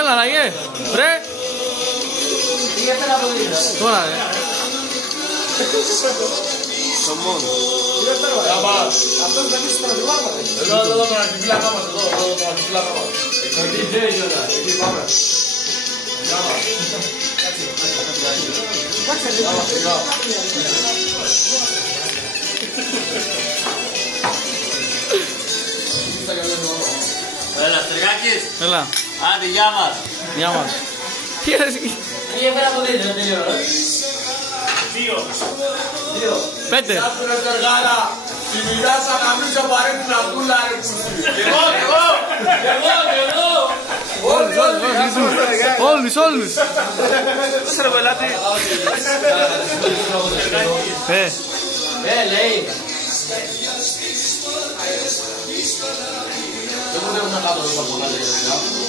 Έλα, Ραγέ. Βρε. Τώρα, ρε. Το μόνο. Αυτός δεν είσαι τραγουδάμα. Εδώ, τον αρχιφύλακα μας, εδώ, τον αρχιφύλακα μας. Εκεί πάμε. Έλα, Στεργάκης. Έλα. Άντε, γεια μας. Γεια μας. Τι έρεσε εκεί. Τι έφερα από δείτε, δεν τελειώνω. 2. Πέντε. Κάτσε Στεργάρα. Τη μιλιά σαν να μην σε παρέχουν να δούλα ρε πούστη. Εγώ. Όλους. Ρε πελάτη. Λέει. Δεν μπορούμε να κάνουμε το παπαγάλια.